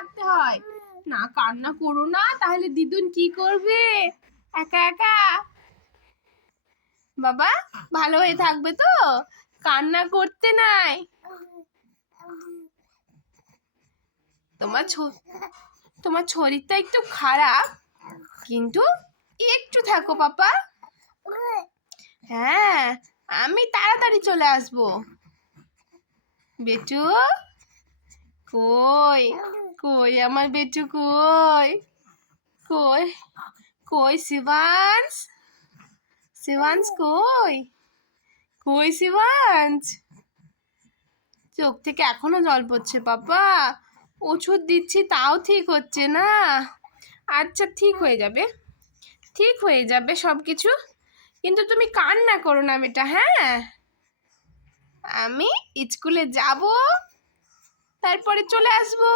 থাকতে হয়। না কান্না করো না, তাহলে দিদুন কি করবে একা একা? বাবা ভালো হয়ে থাকবে তো? কান্না করতে নাই। তোমার তোমার শরীরটা একটু খারাপ, কিন্তু একটু থাকো পাপা। হ্যাঁ, আমি তাড়াতাড়ি চলে আসবো। বেটু কই? কই আমার বেটু কই? কই কই শিবাংশ? শিবাংশ কই? কই শিবাংশ? চোখ থেকে এখনো জল পড়ছে পাপা। ওষুধ দিচ্ছি তাও ঠিক হচ্ছে না। আচ্ছা ঠিক হয়ে যাবে, ঠিক হয়ে যাবে সব কিছু, কিন্তু তুমি কান্না করো না বেটা। হ্যাঁ, আমি স্কুলে যাব, তারপরে চলে আসবো।